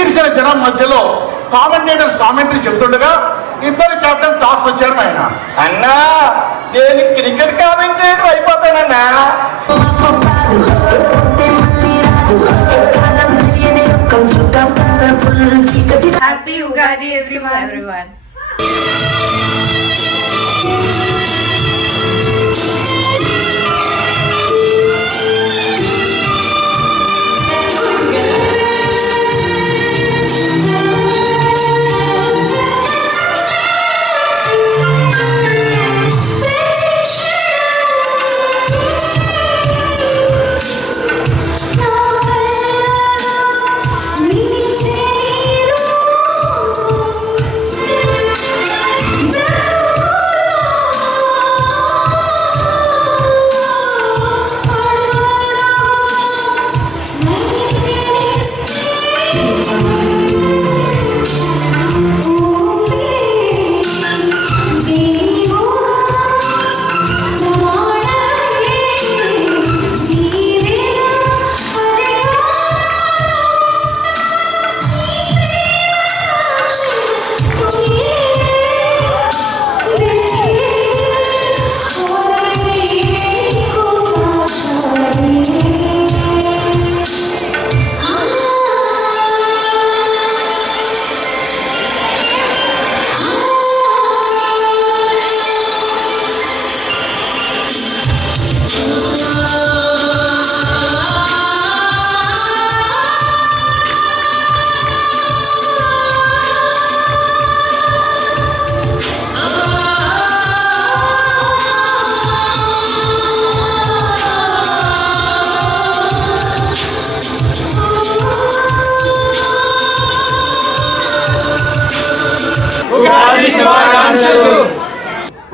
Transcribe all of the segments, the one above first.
కిక్కిరిసిన జనం మధ్యలో commentators commentary చెప్తుండగా ఇద్దరు కెప్టెన్ టాస్ వచ్చారు ఆయన. అన్నా నేను క్రికెట్ కామెంటేటర్ అయిపోతానన్నా. Happy Ugadi everyone.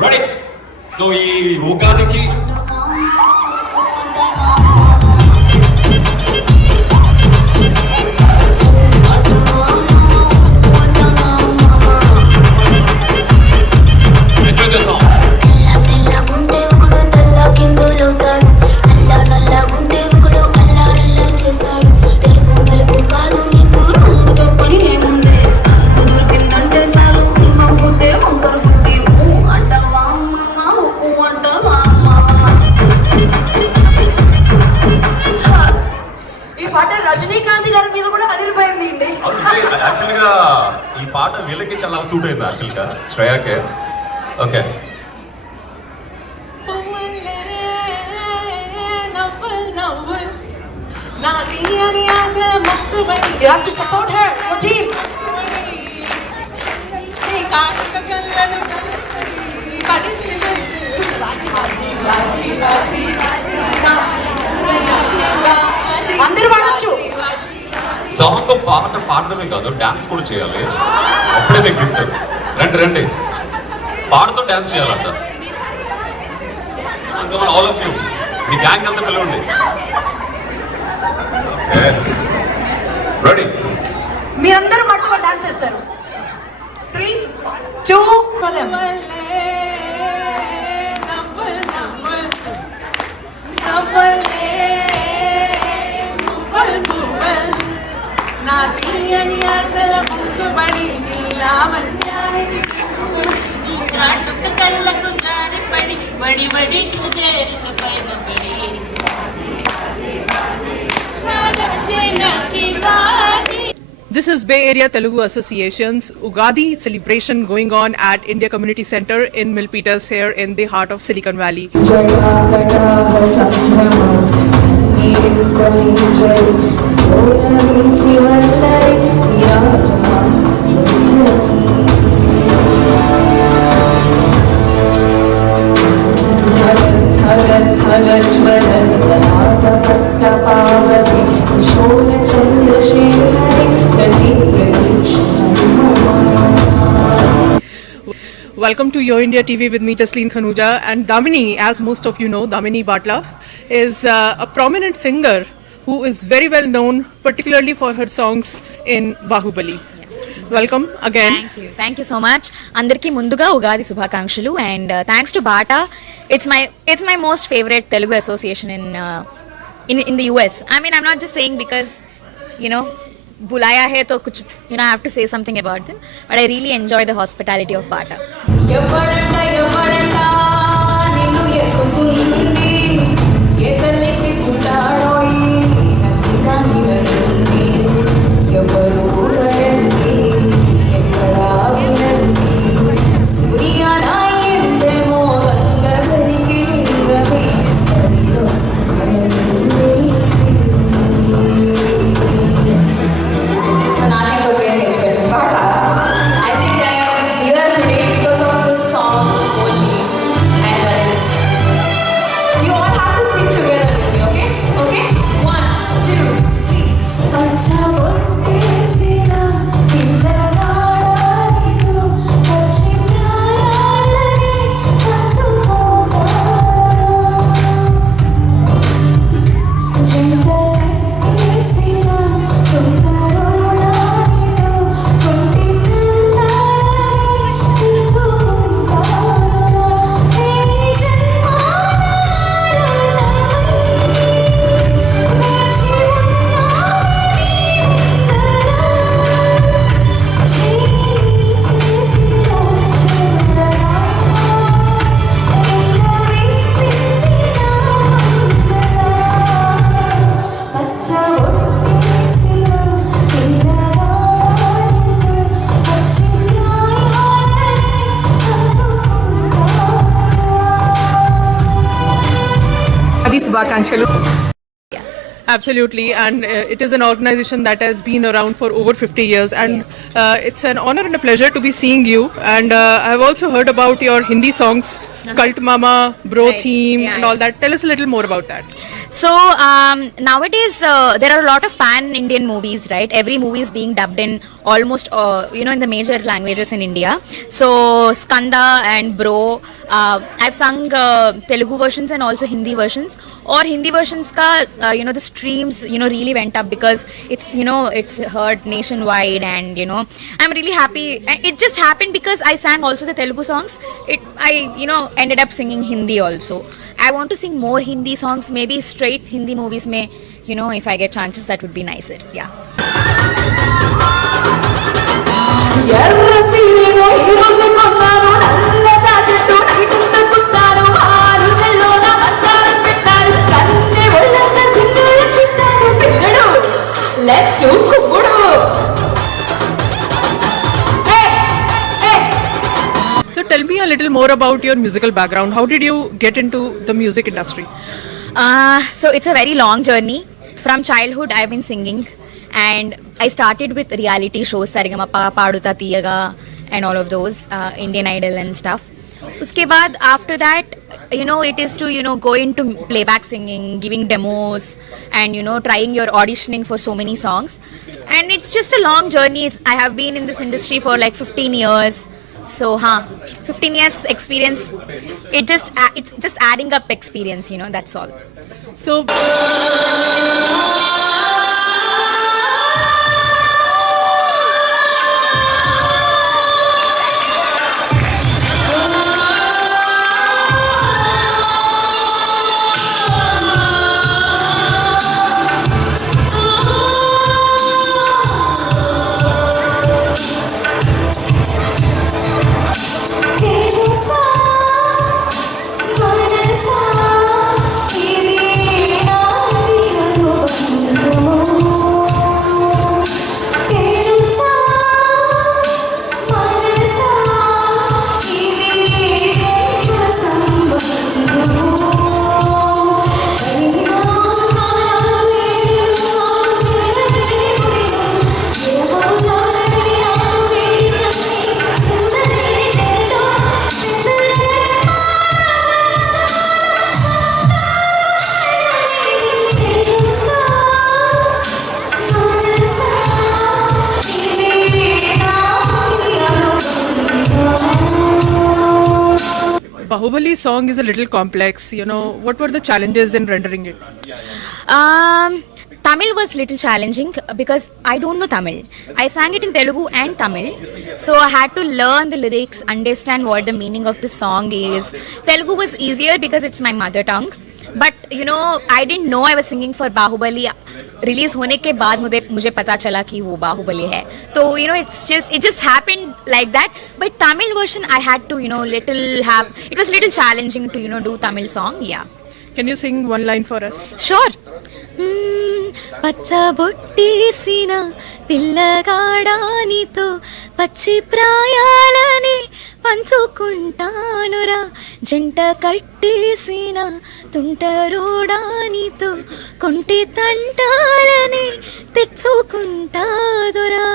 Ready. So ఈ ఉగాదికి రజనీకాంత్ గారి మీద కూడా అదిరిపోయింది. యాక్చువల్గా ఈ పాట వీళ్ళకి చాలా సూట్ అయింది యాక్చువల్గా శ్రేయాకే. Okay You have to support her, your team. అందరూ పాడొచ్చు. సాంగ్ పాడడమే కాదు, డాన్స్ కూడా చేయాలి. అప్పుడే మీకు గిఫ్ట్. రండి రండి, పాడుతూ డాన్స్ చేయాలంట. All of you, me gang అంతా పిలవండి. రెడీ? మీరందరూ మట్టుగా డాన్స్ చేస్తారు. 3, 2 This is Bay Area Telugu Association's Ugadi celebration going on at India Community Center in Milpitas here in the heart of Silicon Valley. Welcome to Yo India TV with me, Tasleen Khanuja. And Damini, as most of you know, Damini Batla is a prominent singer who is very well known, particularly for her songs in Bahubali. Welcome again. Thank you so much. Andarki munduga Ugadi Subhakankshulu, and thanks to Bata. It's my most favorite Telugu association in the US. I mean, I'm not just saying because, you know, बुलाया है तो कुछ I have to say something about them. But I really enjoy the hospitality of Bata. ఎవడంట ఎవడంట నిన్ను ఎత్తుకుంది ఏ తల్లికి పుట్టాడో ఈ నన్నిగా నిగలుంది ఎవరు కనంది ఎక్కడా వినంది సూర్యాన ఎందేమో గంగధరికి లింగమే నదిలో సాగనుంది సో నాకేంటో పేరు నేర్చుకోండి పాట I think I am here today because of this song only, and that is you all have to sing together with me, okay? Okay? 1, 2, 3. పచ్చబొట్టేసిన పిల్లగాడనితో పచ్చి ప్రాయాలని పంచుకోరా జంటలెట్టేసిన కుండరోడానితో కుంటి కన్నాలని తెలుసుకుంటారా ఈ జన్మాలనమై వేచి ఉన్నాని చేయి చేతిలో చేరరా ఎందరి పిండిన పచ్చబొట్టేసిన పిల్లగాడనితో పచ్చి ప్రాయాలని పంచుకుంటారా అది శుభాకాంక్షలు. Absolutely, and it is an organization that has been around for over 50 years, and it's an honor and a pleasure to be seeing you. And I've also heard about your Hindi songs, Cult Mama, Bro Right. Theme, Yeah, and all that. Tell us a little more about that. So nowadays there are a lot of pan-Indian movies, right? Every movie is being dubbed in almost in the major languages in India. So Skanda and Bro, I've sung Telugu versions and also Hindi versions. Or Hindi versions ka the streams really went up because it's heard nationwide, and I'm really happy. And it just happened because I sang also the Telugu songs. I ended up singing Hindi also. I want to sing more Hindi songs, maybe straight Hindi movies may, if I get chances, that would be nicer. Yeah. ఎర్ర సీరెలో ఈరోజే కొన్నాను నల్ల jacket నైటంత కుట్టాను ఆరు జల్లోన మందారం పెట్టాను కన్నె ఒళ్ళంత సింధూర చుట్టాను పిల్లడు లెట్స్ డు కుమ్ముడు So tell me a little more about your musical background. How did you get into the music industry? So it's a very long journey. From childhood, I've been singing, and I started with reality shows, Saregamapa, Paduta Tiyaga, and all of those, Indian Idol and stuff. Uske baad, after that, it is to, go into playback singing, giving demos, and, trying your auditioning for so many songs. And it's just a long journey. I have been in this industry for like 15 years. So, 15 years experience. It's just adding up experience, that's all. So తెలుసా మనసా ఇది నాది అనుబంధం తెలుసా మనసా ఇది జన్మ సంబంధం అయినా మానేను చిరదిరి పురిను దేహం జానని నాను వేడిన చందనేని చేతో తెలుసా మనసా ఇది నాది అనుబంధం Bahubali song is a little complex. What were the challenges in rendering it? Tamil was little challenging because I don't know Tamil. I sang it in Telugu and Tamil, so I had to learn the lyrics, understand what the meaning of the song is. Telugu was easier because it's my mother tongue, but I didn't know I was singing for Bahubali release होने के बाद मुझे पता चला कि वो बाहुबली है. तो you know it just happened like that. But Tamil version I had to it was little challenging to do Tamil song. Yeah. Can you sing one line for us? Sure. పచ్చబొట్టేసిన పిల్లగాడానితో పచ్చి ప్రాయాలని పంచుకుంటానురా, జంట కట్టేసిన తుంటరోడానితో కొంటి తంటాలని తెచ్చుకుంటాదురా.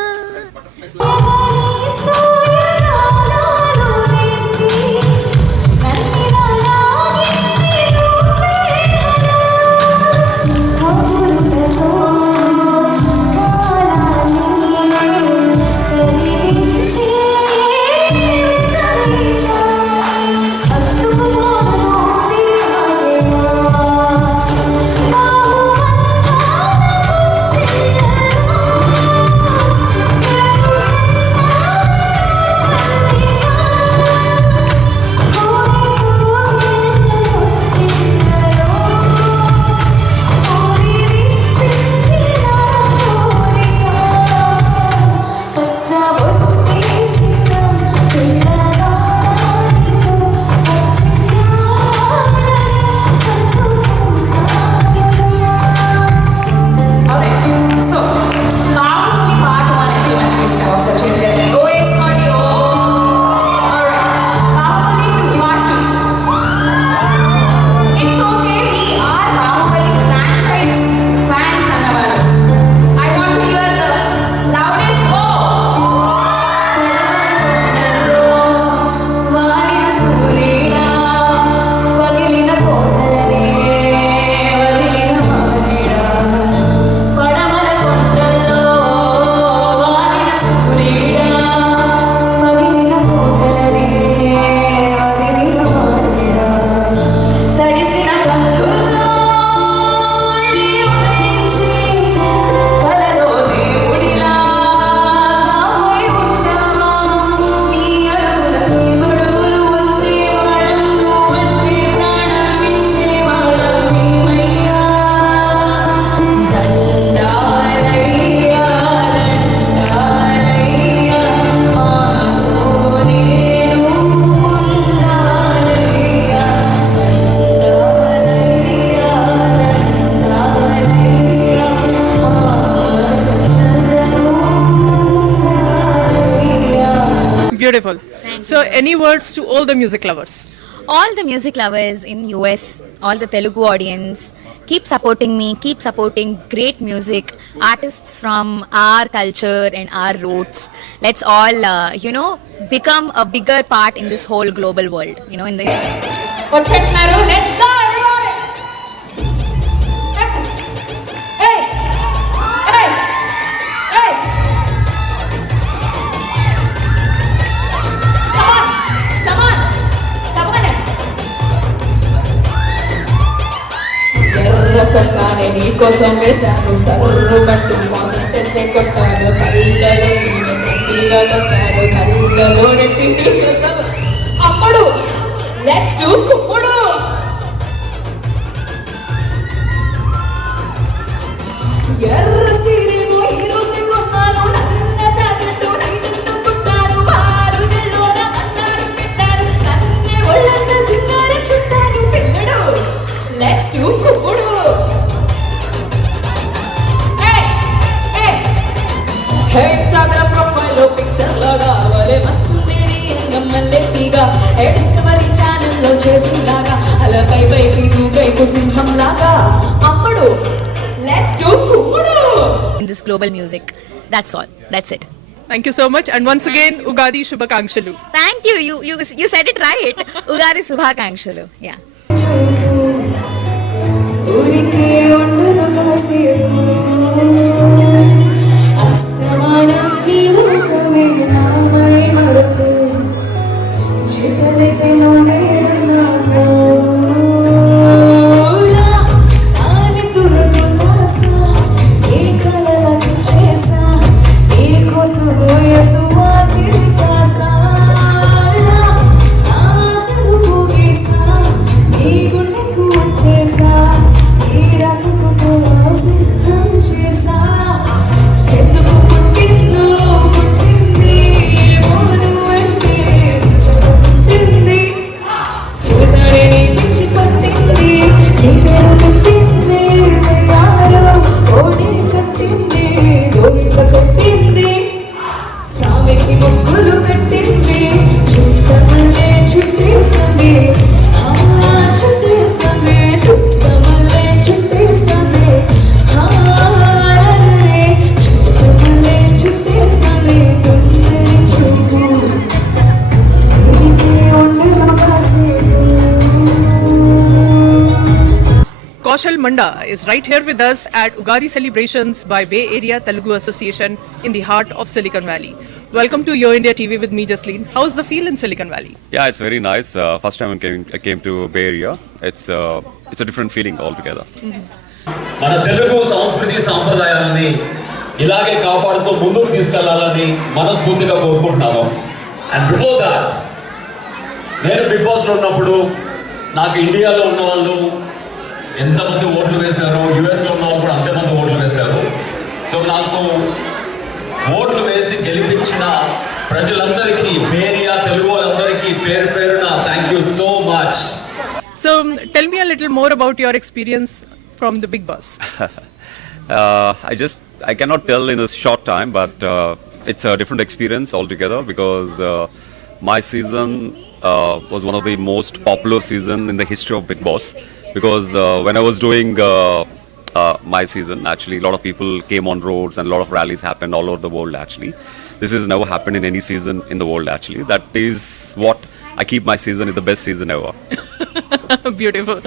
Beautiful. So, any words to all the music lovers? All the music lovers in US, all the Telugu audience, keep supporting me, keep supporting great music, artists from our culture and our roots. Let's all, become a bigger part in this whole global world, in the... Let's go, everybody! Hey! Hey! Hey! Come on! సొక్కానే నీకోసం వేశాను సర్రు కట్టు మోసం పెట్టే కొట్టాను కళ్ళలో నెట్టిగా కొట్టాను కళ్ళలో నెట్టి నీకోసం అమ్ముడు లెట్స్ డూ కుమ్ముడు. ఎర్ర సీరేమో హీరోసే కొన్నాను, నల్ల జాకెట్టు నైటంటూ కుట్టాను, బారు జల్లోన అన్నారు పెట్టాను, కన్నె ఒళ్ళంతా సింగార చుట్టాను పిల్లడు లెట్స్ డూ కుమ్ముడు. ఇన్స్టాగ్రామ్ ప్రొఫైల్లో పిక్చర్ లో కావాలి మస్తుంది ఎంగమ్మల్లెట్టిగా డిస్కవరీ ఛానల్లో చేసిలాగా అలపై పైకి దూకైపు సింహం లాగా అమ్ముడు లెట్స్ డూ కుమ్ముడు. in this global music. That's all. That's it. Thank you so much. And once again, Ugadi Shubhakangshalu. Thank you. You said it right. Ugadi Subhakangshalu. Yeah. ఊరికే ఉండదు కాసేపు అస్తమానం నీ లోకమే నామై మరపు చితలిపిలో నేను నాకు నాని తురకు నాస ఏ కలలకు చేసా నీ కోసం వయసు వాకిలి కాసా ఆశలు పోగేసా నీ గుండెకు వచ్చేసా ఈ రకకు సిద్ధం Kaushal Manda is right here with us at Ugadi celebrations by Bay Area Telugu Association in the heart of Silicon Valley. Welcome to Yo India TV with me, Jasleen. How's the feel in Silicon Valley? Yeah, it's very nice. First time I came to Bay Area. It's a different feeling altogether. మన తెలుగు సంస్కృతి సాంప్రదాయాలని ఇలాగే కాపాడుతూ ముందుకు తీసుకెళ్లాలని మనస్ఫూర్తిగా కోరుకుంటున్నాను. And before that నేను big బాస్లో ఉన్నప్పుడు నాకు ఇండియాలో ఉన్న వాళ్ళు ఎంతమంది ఓట్లు వేశారు, యుఎస్లో ఉన్న వాళ్ళు కూడా అంతమంది ఓట్లు వేశారు. సో నాకు ఓట్లు వేసి గెలిపించిన ప్రజలందరికీ, బే ఏరియా తెలుగు వాళ్ళందరికీ పేరు పేరున thank you so much. So, tell me a little more about your experience from the Big Boss. I cannot tell in a short time, but it's a different experience altogether because my season was one of the most popular season in the history of Big Boss. Because when I was doing my season, actually a lot of people came on roads and a lot of rallies happened all over the world. Actually, this has never happened in any season in the world. Actually, that is what I keep my season is the best season ever. Beautiful.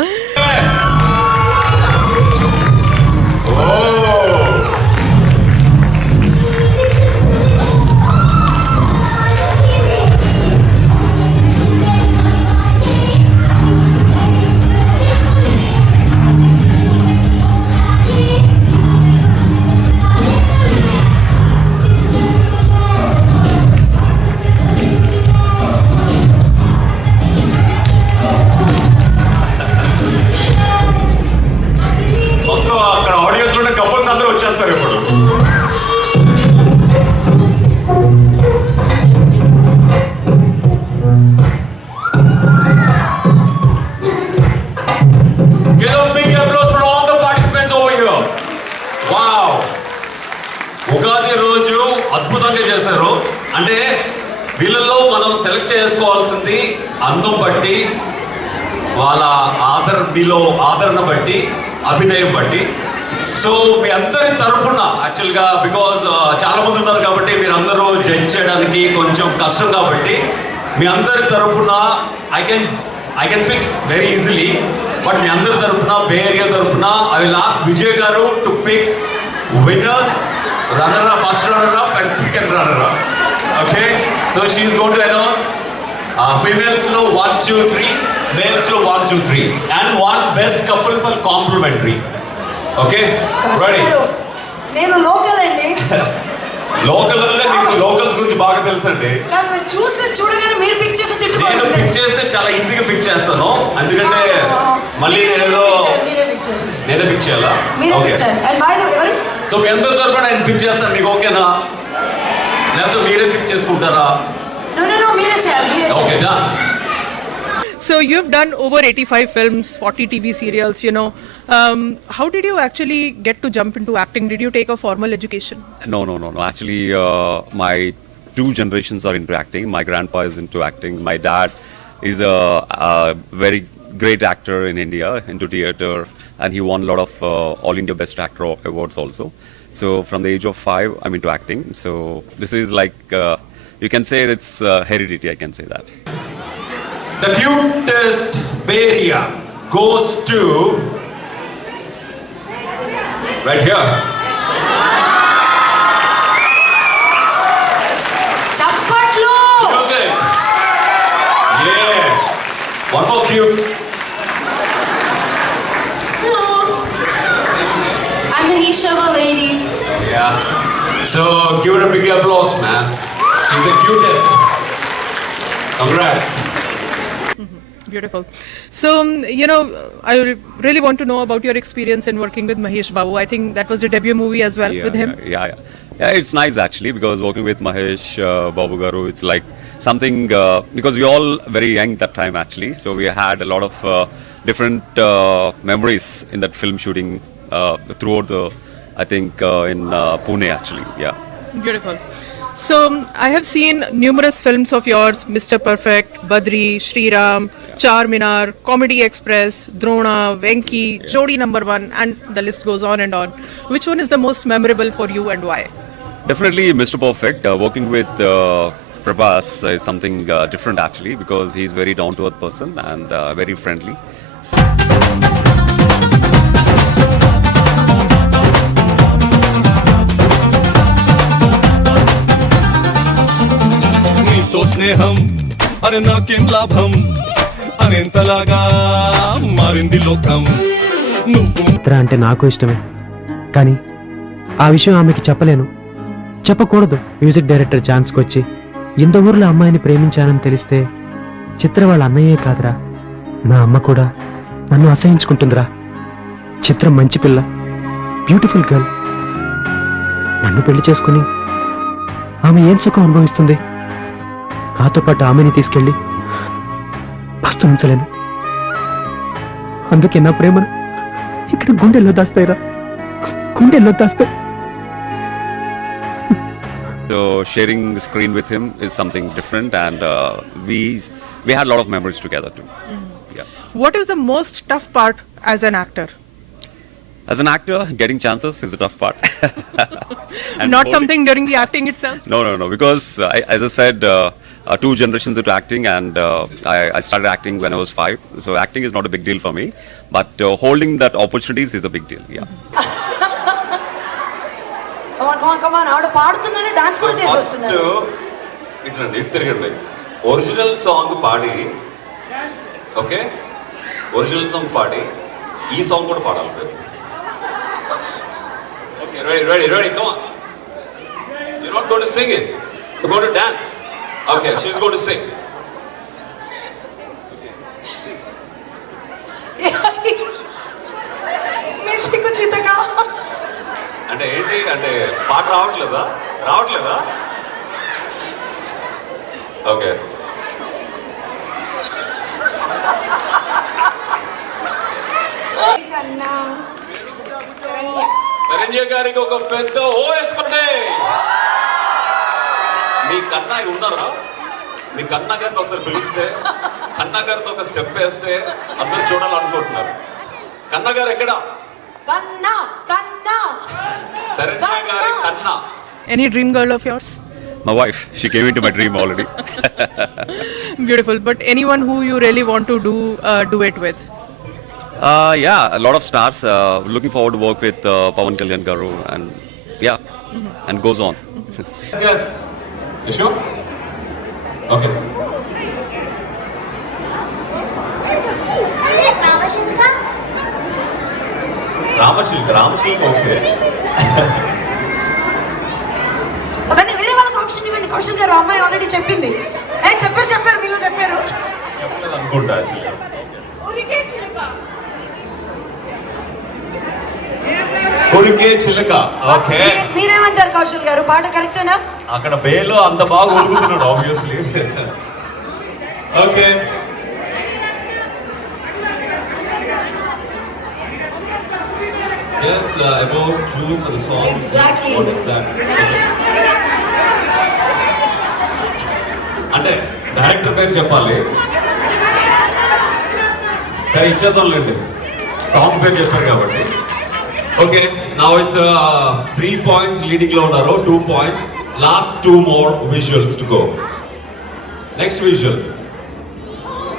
మొత్తం అక్కడ audience లో couples అందరూ వచ్చేస్తారు ఇప్పుడు. Give a big applause for all the participants over here. Wow. Ugadi రోజు అద్భుతంగా చేశారు. అంటే వీళ్ళలో మనం సెలెక్ట్ చేసుకోవాల్సింది అందం బట్టి, వాళ్ళ మీలో ఆదరణ బట్టి, అభినయం బట్టి. సో మీ అందరి తరఫున యాక్చువల్గా బికాజ్ చాలా మంది ఉన్నారు కాబట్టి మీరు అందరూ జడ్జ్ చేయడానికి కొంచెం కష్టం కాబట్టి మీ అందరి తరఫున I can pick very easily. But మీ అందరి తరఫున, బే ఏరియా తరఫున I will ask Vijay garu to pick winners, runner up, first runner up and second runner up. Okay, so she is going to announce females లో 1, 2, 3, మేల్స్ లో 1, 2, 3 and 1 best couple for complimentary. Okay, ready? నేను local అండి. Local అంటే మీకు locals గురించి బాగా తెలుసండి. కాదు, మీరు చూడగానే మీరు పిక్ చేసి నేను తిట్టుకోండి. పిక్ చేస్తే చాలా ఈజీగా పిక్ చేస్తాను, ఎందుకంటే మళ్ళీ నేనేదో నేనే పిక్ చేయాలా? ఓకే, సో మీ అందరి తరపున నేను పిక్ చేస్తాను, మీకు ఓకేనా? లేకపోతే మీరే పిక్ చేసుకుంటారా? మీరే చేయాలి. Okay, done. So you've done over 85 films, 40 TV serials, you know. How did you actually get to jump into acting? Did you take a formal education? No. Actually, my two generations are into acting. My grandpa is into acting. My dad is a very great actor in India, into theatre, and he won a lot of All India Best Actor awards also. So from the age of 5, I'm into acting. So this is like, you can say it's heredity, I can say that. The cutest Bay Area goes to right here. చప్పట్లు. Music. Yeah. One more cute. Hello. I'm Anisha, a lady. Yeah. So give her a big applause, man. She's the cutest. Congrats. Beautiful. So, you know, I really want to know about your experience in working with Mahesh Babu. I think that was your debut movie as well with him. Yeah, it's nice actually because working with Mahesh Babu Garu, it's like something because we all very young that time actually. So we had a lot of different memories in that film shooting throughout the, I think in Pune actually. Yeah. Beautiful. So I have seen numerous films of yours: Mr. Perfect, Badri, Shriram, Charminar, Comedy Express, Drona, Venki, Jodi Number 1, and the list goes on and on. Which one is the most memorable for you and why? Definitely Mr. Perfect. Working with Prabhas is something different actually because he's very down to earth person and very friendly. So స్నేహం అరే నాకేం లాభం అనేంతలాగా మారింది లోకం నువ్వు చిత్ర అంటే నాకు ఇష్టమే, కానీ ఆ విషయం ఆమెకి చెప్పలేను, చెప్పకూడదు. మ్యూజిక్ డైరెక్టర్ ఛాన్స్కి వచ్చి ఇంత ఊర్లో అమ్మాయిని ప్రేమించానని తెలిస్తే చిత్ర వాళ్ళ అన్నయ్యే కాదురా, నా అమ్మ కూడా నన్ను అసహించుకుంటుందిరా. చిత్ర మంచి పిల్ల, బ్యూటిఫుల్ గర్ల్. నన్ను పెళ్లి చేసుకుని ఆమె ఏం సుఖం అనుభవిస్తుంది, నాతో పాటు ఆమెని తీసుకెళ్ళి పస్తు ఉంచలేను. అందుకే నా ప్రేమను ఇక్కడ గుండెల్లో దాస్తాయిరా, గుండెల్లో దాస్తాయి. So sharing the screen with him is something different, and we had a lot of memories together too. Yeah. What is the most tough part as an actor? As an actor, getting chances is a tough part. And Not holding- something during the acting itself? No. Because as I said, 2 generations into acting, and I started acting when I was 5. So acting is not a big deal for me, but holding that opportunities is a big deal. Yeah. కమాన్ ఆవిడ పాడుతుందని dance కూడా first చేసేస్తున్నారు. ఇట్లా తిరగండి. Original song పాడి, okay, original song పాడి ఈ song కూడా పాడాలి. Okay, ready, come on. You not going to sing it, you going to dance. Okay, she is going to sing. మీ సిగ్గు చిత్తగా అంటే ఏంటి అంటే పాట రావట్లేదా? ఓకే, శరణ్య గారికి ఒక పెద్ద ఓ వేసుకోండి. మీ కన్నా ఉన్నారా? మీ కన్నా గారిని ఒకసారి పిలిస్తే, కన్నా గారితో ఒక స్టెప్ వేస్తే అందరూ చూడాలనుకుంటున్నారు. కన్నా గారు ఎక్కడ? కన్నా కన్నా శరణ్య గారి కన్నా. Any dream girl of yours? My wife, she came into my dream already. Beautiful. But anyone who you really want to do duet with? Yeah, a lot of stars. Looking forward to work with Pawan Kalyan Garu, and yeah, and goes on. Yes. You sure? Okay. రామచిల్క okay. అవన్నీ వేరే వాళ్ళకి option ఇవ్వండి. కౌశల్ గారు అమ్మాయి already చెప్పింది. చెప్పారు మీరు చెప్పారు. చెప్పలేదు అనుకుంటా యాక్చువల్లీ. ఉరికే చిలక. ఓకే, మీరేమంటారు కౌశల్ గారు? పాట కరెక్టేనా? అక్కడ బేలో అంత బాగా ఉరుకుతున్నాడు obviously. Okay, yes, about clue for the song. Exactly. What exactly? అంటే డైరెక్టర్ పేరు చెప్పాలి. సరే ఇచ్చేద్దాంలేండి, సాంగ్ పేరు చెప్పారు కాబట్టి. Okay, now it's 3 points leading లో ఉన్నారు, 2 points. Last 2 more visuals to go. Next visual.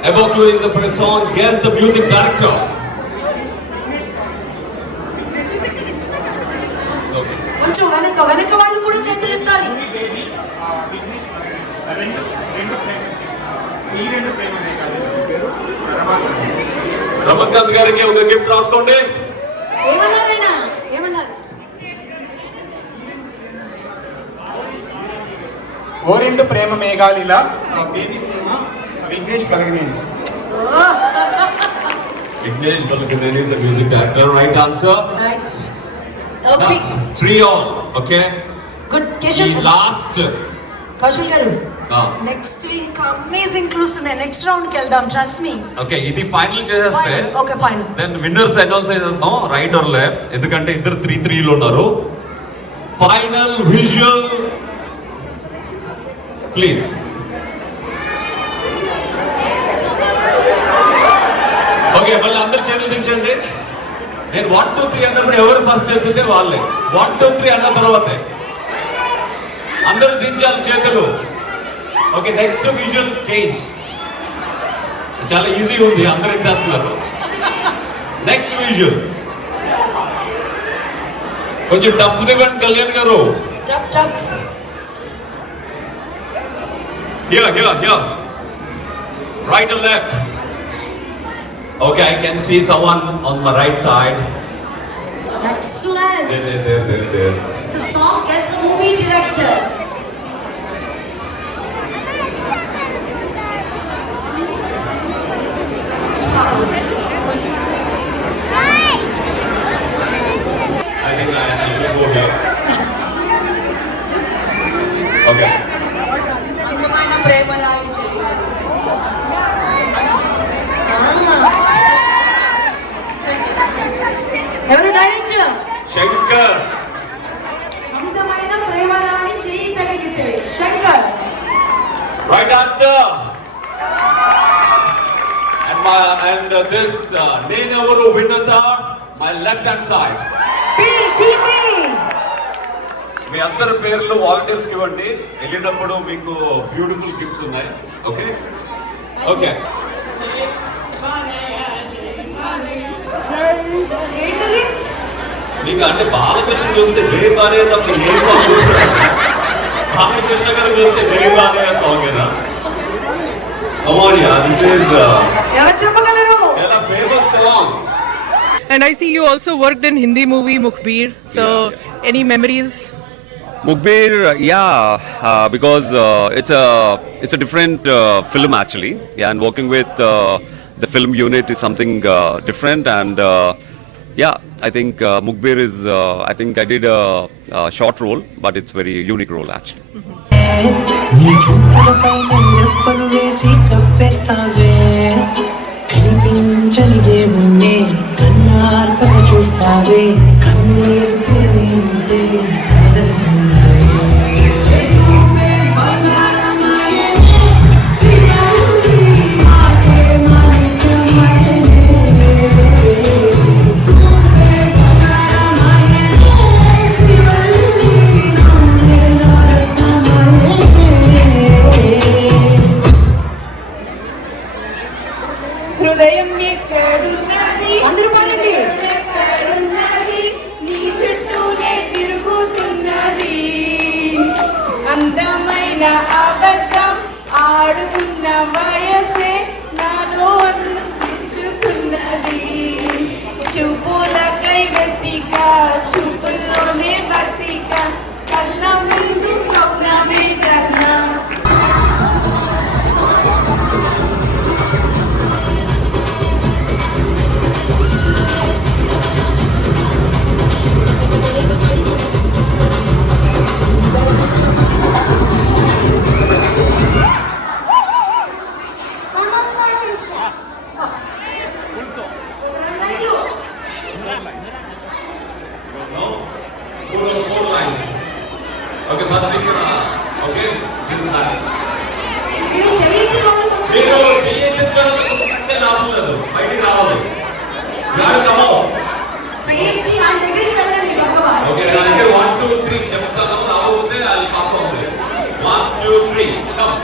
About clue is the song. Guess the music director. కొంచెం వెనక వాళ్ళు కూడా చేతులు ఎత్తాలి. రమకాంత్ గారికి ఒక గిఫ్ట్ రాసుకోండి. ఏమన్నారు? ఓరెండు ప్రేమ మేఘాలిలా baby cinema Vignesh Balaganeni. Vignesh Balkaneni is a music director. Right answer. Right. Now, 3 all. Okay. Good. The Keshav last. Kaushal గారు Ah. Next week amazing clues ఉన్నాయి. నెక్స్ట్ రౌండ్ కి వెళ్దాం. Trust me. Okay, ఇది ఫైనల్ చేసేస్తే okay fine. Then winners announce చేద్దాం, right or left, ఎందుకంటే ఇద్దరు 3-3 లో ఉన్నారు. Final visual please. ఓకే, మళ్ళీ అందరు చేతులు దించండి. నేను 1 2 3 అన్నప్పుడు ఎవరు ఫస్ట్ ఎత్తితే వాళ్ళే. 1 2 3 అన్న తర్వాతే అందరూ దించాలి చేతులు. Okay, next visual change. చాలా ఈజీ ఉంది, అందరూ ఎత్తేస్తున్నారు. నెక్స్ట్ విజువల్ కొంచెం టఫ్ ఇవ్వండి కళ్యాణ్ గారు. Tough Here. Right or left? Okay, I can see someone on my right side. Excellent. There. It's a song. Guess the movie director. I think I should go here. Okay. అందమైన ప్రేమ రాయించే. ఎవరు director? Shankar. అందమైన ప్రేమ రాణి చేయి తగిలితే Shankar. Right answer. And this Nenavaru winners are my left hand side. PTP. మీ అందరి పేర్లు వాలంటీర్స్కి ఇవ్వండి, వెళ్ళినప్పుడు మీకు బ్యూటిఫుల్ గిఫ్ట్స్ ఉన్నాయి. Okay okay. ఏంటది? మీకు అంటే బాలకృష్ణ చూస్తే జై బాలయ్య తప్ప ఏ సాంగ్ చూస్తారు? బాలకృష్ణ గారు చూస్తే జై బాలయ్య సాంగ్ కదా. దిస్ ఇస్ ఎవరు చెప్పగలరు? చాలా famous song. And I see you also worked in Hindi movie Mukhbir. So, any memories? Mukhbir, because it's a different film actually. Yeah, and working with the film unit is something different. And I think Mukhbir is. I think I did a short role, but it's very unique role actually. నీ చూపులపై రెప్పలు వేసి కప్పేస్తావే, కనిపించని దేవుణ్ణే కన్నార్పక చూస్తావే, కన్ను ఎదితే ఉంటే హృదయం ఎక్కడున్నది, అందరూ పాడండి. ఎక్కడున్నది, నీ చుట్టూనే తిరుగుతున్నది, అందమైన అబద్ధం ఆడుకున్న వయసే నాలో అనిపించుతున్నది, చూపులకై వెతిక చూపుల్లోనే బతిక, కళ్ళ ముందు స్వప్నమే కన్నా. Four lines. Okay, first thing. Okay, this is that. మీరు చెయ్యి మీరు చేయండి లాభం లేదు, బయటికి రావాలి. కమో. చెయ్యి ఆ దగ్గరికి వెళ్ళండి భగవాన్. ఓకే, అంటే 1 2 3 చెప్తాను, రాకపోతే I'll pass on this. 1 2 3 come.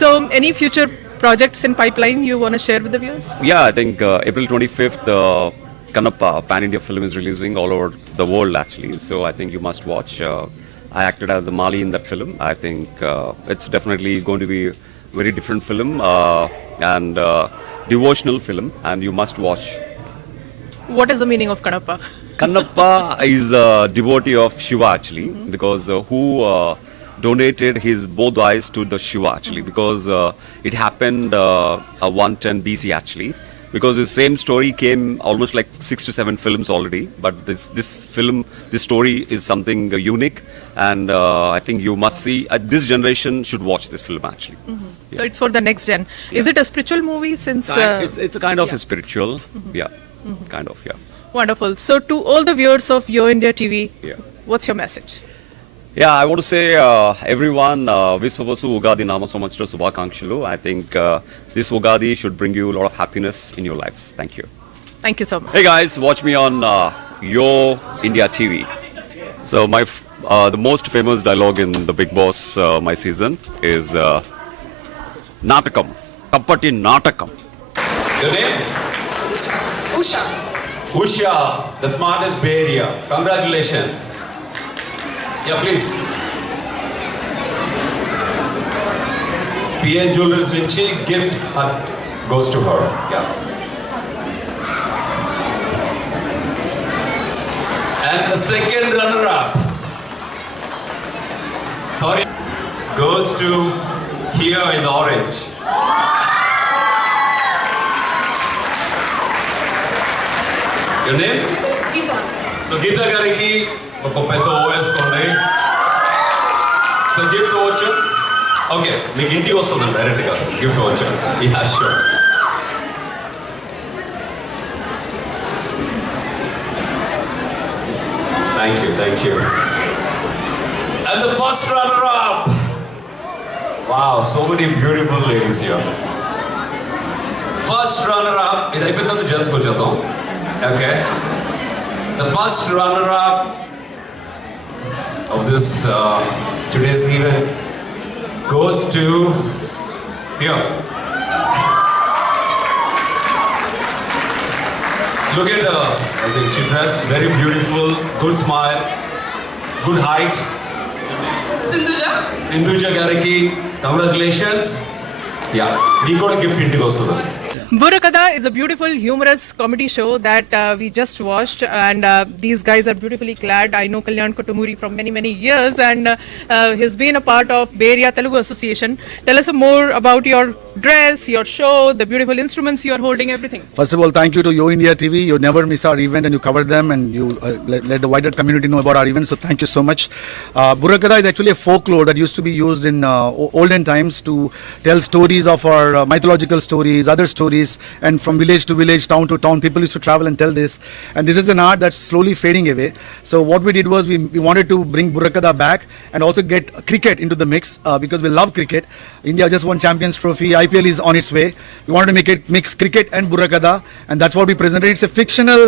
So, any future projects in pipeline you want to share with the viewers? Yeah, I think April 25th, Kannappa pan-India film is releasing all over the world actually. So I think you must watch. I acted as a Mali in that film. I think it's definitely going to be a very different film and devotional film, and you must watch. What is the meaning of Kannappa? Kannappa is a devotee of Shiva actually, because who donated his both eyes to the Shiva actually, because it happened 110 BC actually, because the same story came almost like 6 to 7 films already, but this story is something unique, and I think you must see. This generation should watch this film actually. So it's for the next gen. Is it a spiritual movie? Since It's a kind of a spiritual, kind of. Wonderful. So to all the viewers of Yo India TV, what's your message? Yeah, I want to say everyone, Viswavasu Ugadi Nama Samvatsara Subhakankshalu. I think this Ugadi should bring you a lot of happiness in your lives. Thank you. Thank you so much. Hey guys, watch me on Yo India TV. So the most famous dialogue in the Big Boss my season is Natakam. Kappati Natakam. Your name? Usha. Usha, the smartest Bay Area. Congratulations. Yeah, please. PN Jewelers Vinci gift goes to her. Yeah. And the second runner-up, sorry, goes to here in the orange. Your name? Geetha. So Geetha గారికి ఒక పెద్ద ఓవేసుకోండి. So gift వచ్చు. Okay, మీకు ఇంటికి వస్తుందండి డైరెక్ట్గా gift వచ్చు. Yeah sure. Thank you. And the first runner-up. Wow, so many beautiful ladies here. First runner-up is అయిపోయింది జెంట్స్కి వచ్చేద్దాం. Okay. The first runner-up of this today's event goes to here. Look at her. I think she dressed very beautiful, good smile, good height. Sindhuja Gariki, congratulations. Yeah, we got a gift into those. Burakada is a beautiful, humorous comedy show that we just watched, and these guys are beautifully clad. I know Kalyan Kotumuri from many years, and he's been a part of Bay Area Telugu Association. Tell us more about your dress, your show, the beautiful instruments you are holding, everything. First of all, thank you to Yo India TV. You never miss our event and you cover them and you let the wider community know about our event. So thank you so much. Burakada is actually a folklore that used to be used in olden times to tell stories of our mythological stories, other stories, and from village to village, town to town, people used to travel and tell this. And this is an art that's slowly fading away. So what we did was we wanted to bring Burakada back and also get cricket into the mix because we love cricket. India just won Champions Trophy. IPL is on its way. We wanted to make it mix cricket and Burakada, and that's what we presented. It's a fictional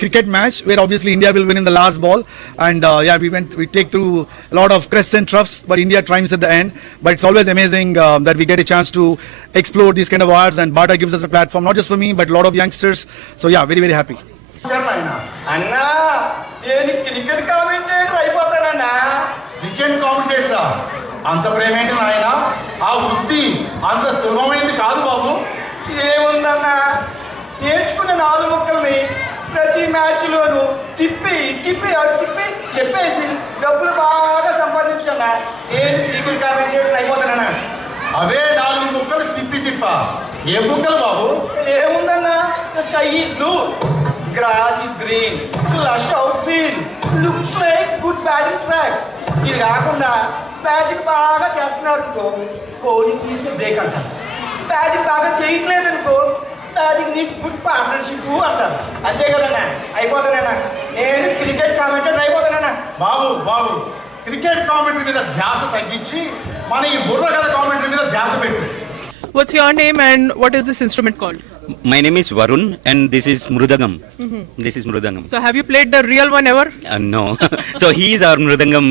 cricket match where obviously India will win in the last ball. And we take through a lot of crests and troughs, but India triumphs at the end. But it's always amazing that we get a chance to explore these kind of arts, and Bata gives us a platform, not just for me, but a lot of youngsters. So yeah, very happy. అన్నా నేను cricket commentator అయిపోతానన్నా. Cricket కామెంటేటరా? అంత ప్రేమేంటి నాయన? ఆ వృత్తి అంత సులభమైంది కాదు బాబు. ఏముందన్నా, నేర్చుకున్న 4 ముక్కల్ని ప్రతి మ్యాచ్లోనూ తిప్పి చెప్పేసి డబ్బులు బాగా సంపాదించన్నా. నేను క్రికెట్ కామెంటేటర్ అయిపోతానన్నా. అవే 4 ముక్కలు తిప్ప ఏ ముక్కలు బాబు? ఏముందన్నా, sky is blue, grass is green, lush out field, looks like good batting track. ఇది కాకుండా బ్యాటింగ్ బాగా చేస్తున్నారు అనుకో, బౌలింగ్ నీడ్స్ బ్రేక్ అంటారు. బ్యాటింగ్ బాగా చేయట్లేదు అనుకో, బ్యాటింగ్ నీడ్స్ గుడ్ పార్ట్నర్షిప్ అంటారు. అంతే కదన్నా, అయిపోతానన్నా. నేను క్రికెట్ కామెంటేటర్ అయిపోతానన్నా. బాబు క్రికెట్ కామెంటరీ మీద ధ్యాస తగ్గించి మన ఈ బుర్రకథ కామెంటరీ మీద ధ్యాస పెట్టు. What's your name and what is this instrument called? My name is Varun and this is Mrudangam. This is Mrudangam. So have you played the real one ever? No. So he is our Mrudangam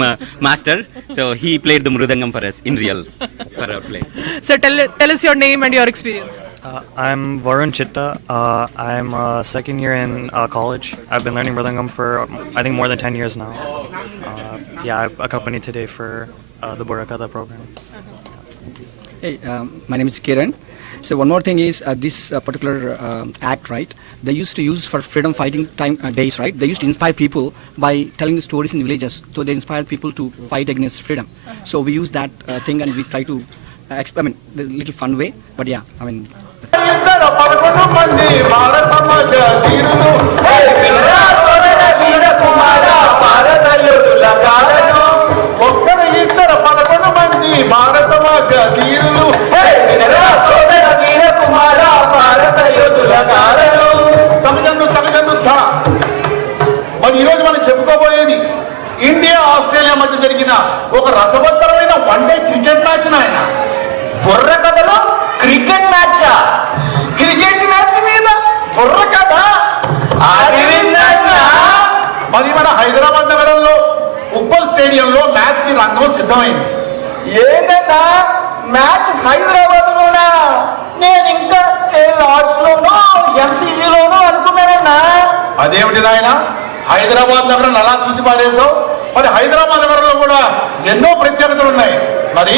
master. So he played the Mrudangam for us in real for our play. So tell us your name and your experience. I'm Varun Chitta. I'm second year in college. I've been learning Mrudangam for I think more than 10 years now. I've accompanied today for the Burakada program. Hey, my name is Kiran. So one more thing is this particular act, right? They used to use for freedom fighting days, right? They used to inspire people by telling the stories in villages. So they inspired people to fight against freedom. So we use that thing and we try to experiment in a little fun way. But yeah, I mean. మరి ఈరోజు మనం చెప్పుకోబోయేది India Australia మధ్య జరిగిన ఒక రసవత్తరమైన one day cricket match నాయన. బుర్రకథలో cricket match మీద బుర్రకథ అది విందన్నా. మరి మన హైదరాబాద్ నగరంలో ఉప్పల్ స్టేడియంలో మ్యాచ్ కి రంగం సిద్ధమైంది. ఏంటన్నా మ్యాచ్ హైదరాబాద్ లోనా? నేను ఇంకా లార్డ్స్ లోనో ఎంసీజీ లోనో అనుకున్నానన్నా. అదేమిటి నాయన, హైదరాబాద్ నగరం అలా చూసి పారేసావు? మరి హైదరాబాద్ నగరంలో కూడా ఎన్నో ప్రత్యేకతలు ఉన్నాయి. మరి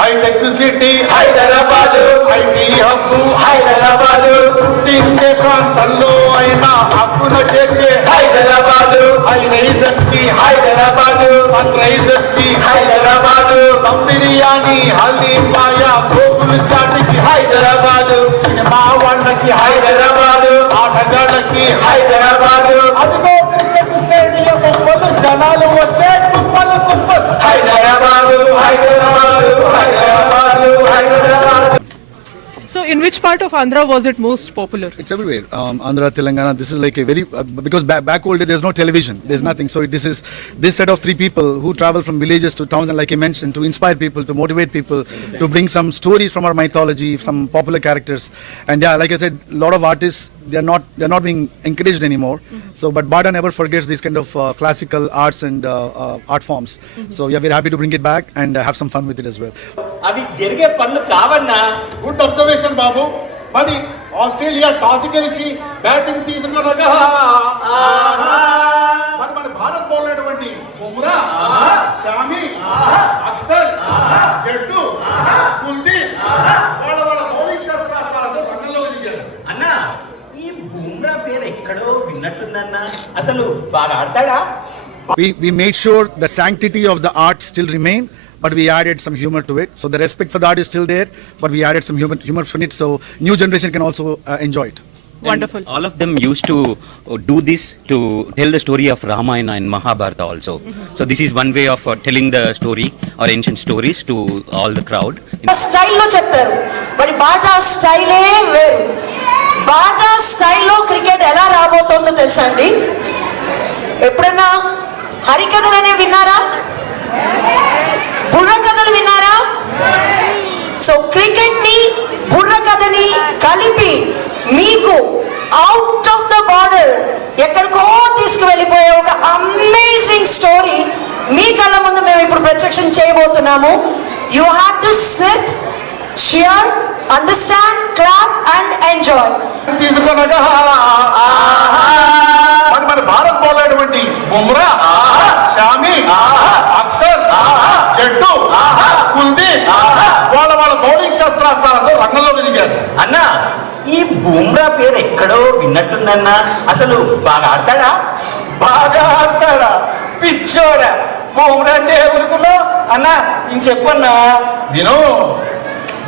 హైటెక్ సిటీ హైదరాబాద్, ఐటీ హక్కు హైదరాబాద్, పుట్టిందే ప్రాంతంలో అయినా హక్కున చేర్చే హైదరాబాద్, హై రైజర్స్ కి హైదరాబాద్, సన్ రైజర్స్ కి హైదరాబాద్, దమ్ బిర్యానీ హలీపాయ గోకులు చాటికి హైదరాబాద్, సినిమా వాళ్ళకి హైదరాబాద్, ఆటగాళ్ళకి హైదరాబాద్, అదిగో క్రికెట్ స్టేడియం ఉప్పలు జనాలు వచ్చే కుప్పలు కుప్పలు Hyderabad Hyderabad Hyderabad Hyderabad. So, in which part of Andhra was it most popular? It's everywhere. Andhra, Telangana. This is like a very because back old day there's no television, there's nothing. So this set of three people who travel from villages to towns, and like I mentioned, to inspire people, to motivate people, to bring some stories from our mythology, some popular characters. And yeah, like I said, a lot of artists they're not being encouraged anymore. So, but Bada never forgets these kind of classical arts and art forms. So yeah, we're happy to bring it back and have some fun with it as well. అవి జరిగే పనులు కావన్నా. Good observation బాబు. మరి Australia toss గెలిచి batting తీసుకున్నాక మరి మన Bharat bowler Bumrah, Xiaomi, Akbar, జట్టు, కుల్దీప్ వాళ్ళ బౌలింగ్ శాస్త్రాలతో రంగంలో దిగారు. అన్నా ఈ బుమ్రా పేరు ఎక్కడో విన్నట్టుందన్నా. అసలు బాగా ఆడతాడా? We made sure the sanctity of the art still remained, but we added some humor to it. So the respect for the art is still there, but we added some humor for it, so new generation can also enjoy it. Wonderful. And all of them used to do this to tell the story of Ramayana and Mahabharata also. So this is one way of telling the story or ancient stories to all the crowd. స్టైల్లో చెప్తారు, మరి Bata స్టైలే వేరు. Bata స్టైల్లో cricket ఎలా రాబోతోందో తెలుసా అండి? ఎప్పుడన్నా హరికథలనే విన్నారా? బుర్ర కథలు విన్నారా? సో క్రికెట్ ని బుర్ర కథని కలిపి మీకు అవుట్ ఆఫ్ ద బార్డర్ ఎక్కడికో తీసుకువెళ్ళిపోయే ఒక అమేజింగ్ స్టోరీ మీ కళ్ళ ముందు మేము ఇప్పుడు ప్రత్యక్షం చేయబోతున్నాము. You have to SIT, cheer, understand, clap and enjoy. తీసుకున్నాక మరి మన భారత్ బౌలర్ బుమ్రా, షామి, అక్సర్, జట్టు, కుల్దీప్ వాళ్ళ బౌలింగ్ శాస్త్రాలతో రంగంలో దిగారు. అన్నా ఈ బుమ్రా పేరు ఎక్కడో విన్నట్టుందన్నా. అసలు బాగా ఆడతాడా? బాగా ఆడతాడా? పిచ్చోడా? బుమ్రా అంటే ఊరుకున్నా అన్నా. ఇంక చెప్పన్నా. విను,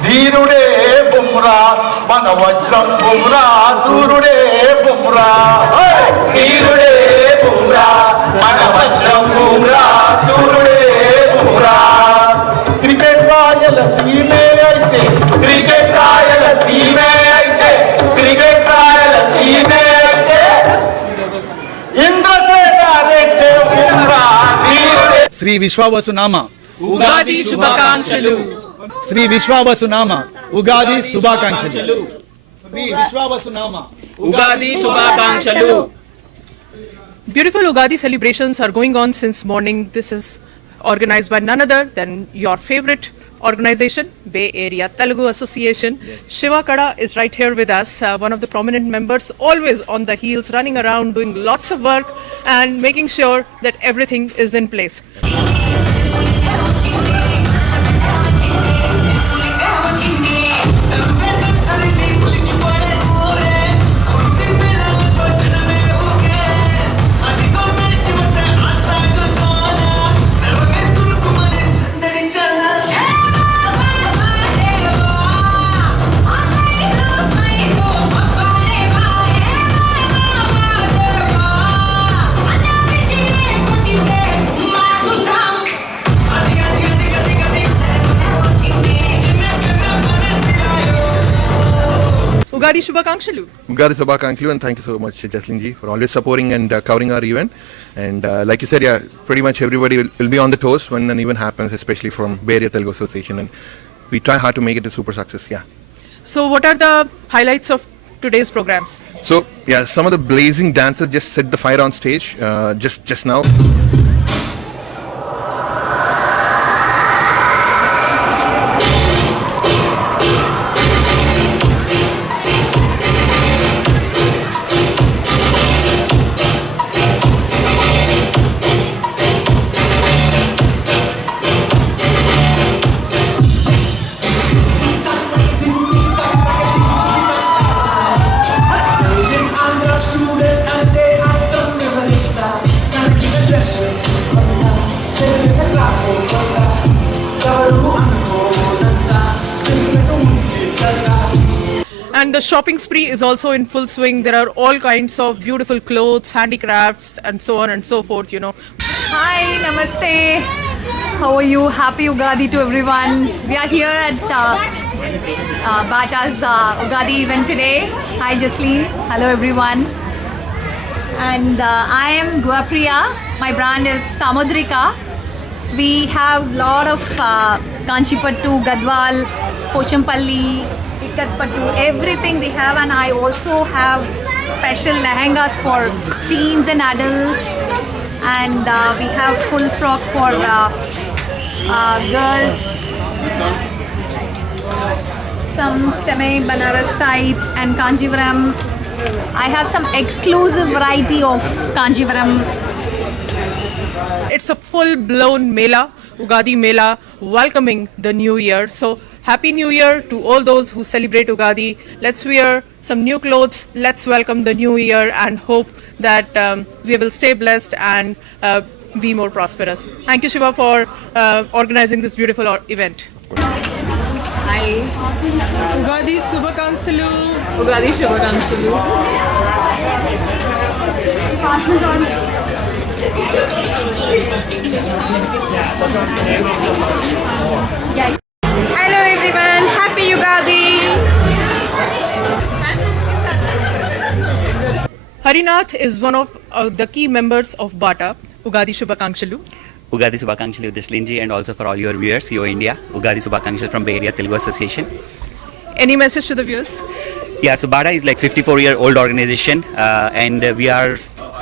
ధీరుడే బుమ్రా, మన వజ్రం బుమ్రా, సూర్యుడే బుమ్రా, ధీరుడే బుమ్రా, మన వజ్రం బుమ్రా, సూర్యుడే బుమ్రా. క్రికెట్ రాయల సీమే అయితే, క్రికెట్ రాయల సీమే అయితే, క్రికెట్ రాయల సీమే అయితే, ఇంద్రసేన రెడ్డి బుమ్రా, ధీరుడే. Sri Vishwavasunama. Ugadi Shubhakankshalu. Sri Vishwavasunama. Ugadi Subhakanshalu. Sri Vishwavasunama. Ugadi Shubhakankshalu. Beautiful Ugadi celebrations are going on since morning. This is organized by none other than your favorite organization, Bay Area Telugu Association. Shiva Kada is right here with us, one of the prominent members, always on the heels, running around, doing lots of work and making sure that everything is in place. Ugadi Shubhakankshalu. Ugadi Shubhakankshalu, and thank you so much, Jaslin ji, for always supporting and covering our event. And like you said, yeah, pretty much everybody will be on the toes when an event happens, especially from Bay Area Telugu Association. And we try hard to make it a super success, yeah. So what are the highlights of today's programs. So yeah, some of the blazing dancers just set the fire on stage just now. And the shopping spree is also in full swing. There are all kinds of beautiful clothes, handicrafts, and so on and so forth, you know. Hi, namaste. How are you? Happy Ugadi to everyone. We are here at Bata's Ugadi event today. Hi, Jasleen. Hello, everyone. And I am Guapriya. My brand is Samudrika. We have lot of Kanchipattu, Gadwal, Pochampalli, Ikkatpattu, everything we have, and I also have special lehengas for teens and adults, and we have full frock for girls, some semi-Banaras type and Kanjivaram. I have some exclusive variety of Kanjivaram. It's a full-blown Mela, Ugadi Mela, welcoming the new year. So Happy New Year to all those who celebrate Ugadi. Let's wear some new clothes. Let's welcome the new year and hope that we will stay blessed and be more prosperous. Thank you, Shiva, for organizing this beautiful event. Hi. Ugadi Shubhakankshalu. Ugadi Shubhakankshalu. Hello everyone, happy Ugadi. Harinath is one of the key members of Bata. Ugadi Shubhakankshalu. Ugadi Subhakankshalu Jasleen and also for all your viewers, Yo India. Ugadi Subhakankshalu from Bay Area Telugu Association. Any message to the viewers? Yeah, so Bata is like 54-year-old organization and we are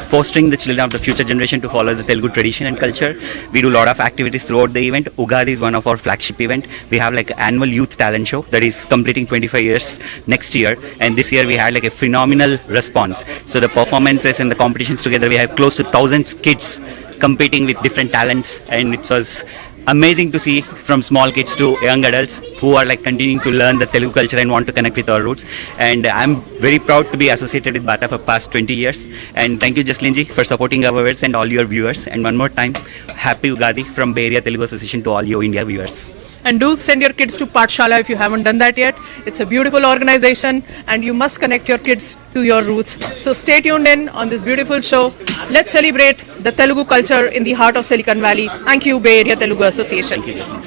fostering the children of the future generation to follow the Telugu tradition and culture. We do a lot of activities throughout the event. Ugadi is one of our flagship event. We have like annual youth talent show that is completing 25 years next year, and this year we had like a phenomenal response. So the performances and the competitions together, we have close to 1,000 kids competing with different talents, and it was amazing to see from small kids to young adults who are like continuing to learn the Telugu culture and want to connect with our roots. And I'm very proud to be associated with Bata for past 20 years. And thank you, Jasleen ji, for supporting our words and all your viewers. And one more time, Happy Ugadi from Bay Area Telugu Association to all your India viewers. And do send your kids to Pathshala if you haven't done that yet. It's a beautiful organization and you must connect your kids to your roots. So stay tuned in on this beautiful show. Let's celebrate the Telugu culture in the heart of Silicon Valley. Thank you, Bay Area Telugu Association. Thank you, Jasleen.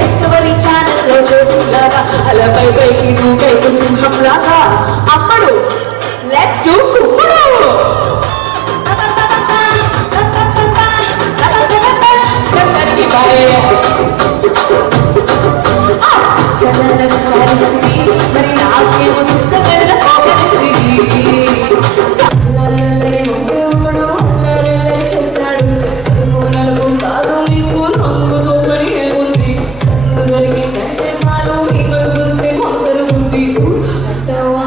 Discovery ఛానల్లో చేసిలాగా అలపై పైకి దూకేకు సింహం లాగా అమ్మడు let's do కుమ్మడు మరి నాకేమో సుఖ కళ్ళ కోపరిస్తుంది చేస్తాడు నలుపు కాదు నీకు రంగుతో మరి ఏముంది సందు దొరికిందంటే అట్టవా